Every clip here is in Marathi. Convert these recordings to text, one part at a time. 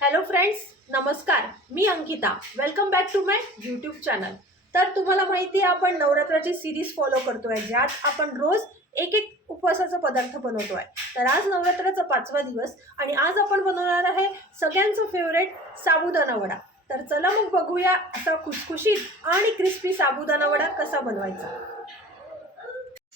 हॅलो फ्रेंड्स, नमस्कार. मी Ankita. Welcome back to my YouTube channel. तर तुम्हाला माहिती आहे आपण नवरात्राची सिरीज फॉलो करतोय, ज्यात आपण रोज एक एक उपवासाचा पदार्थ बनवतोय. तर आज नवरात्राचा 5वा दिवस आणि आज आपण बनवणार आहे सगळ्यांचं फेवरेट साबुदाणा वडा. तर चला मग बघूया असा खुसखुशीत आणि क्रिस्पी साबुदाणा वडा कसा बनवायचा.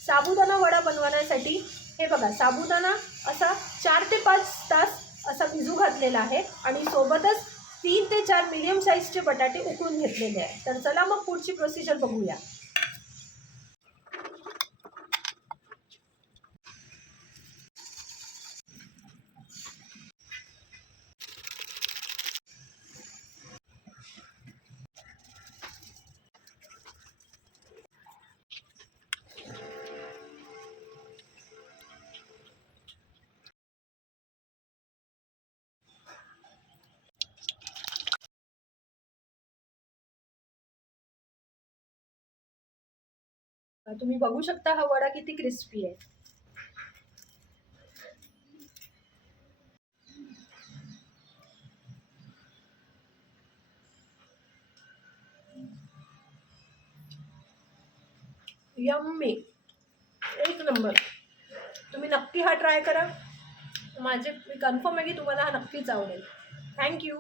साबुदाणा वडा बनवण्यासाठी हे बघा, साबुदाणा असा 4 ते 5 तास असा भिजू घातलेला आहे आणि सोबतच 3 ते 4 मीडियम साईजचे बटाटे उकडून घेतलेले आहे. तर चला मग पुढची प्रोसिजर बघूया. तुम्ही बघू शकता हा वडा किती क्रिस्पी आहे. यम्मी, एक नंबर. तुम्ही नक्की हा ट्राय करा. मी कन्फर्म आहे की तुम्हाला हा नक्कीच आवडेल. थँक्यू.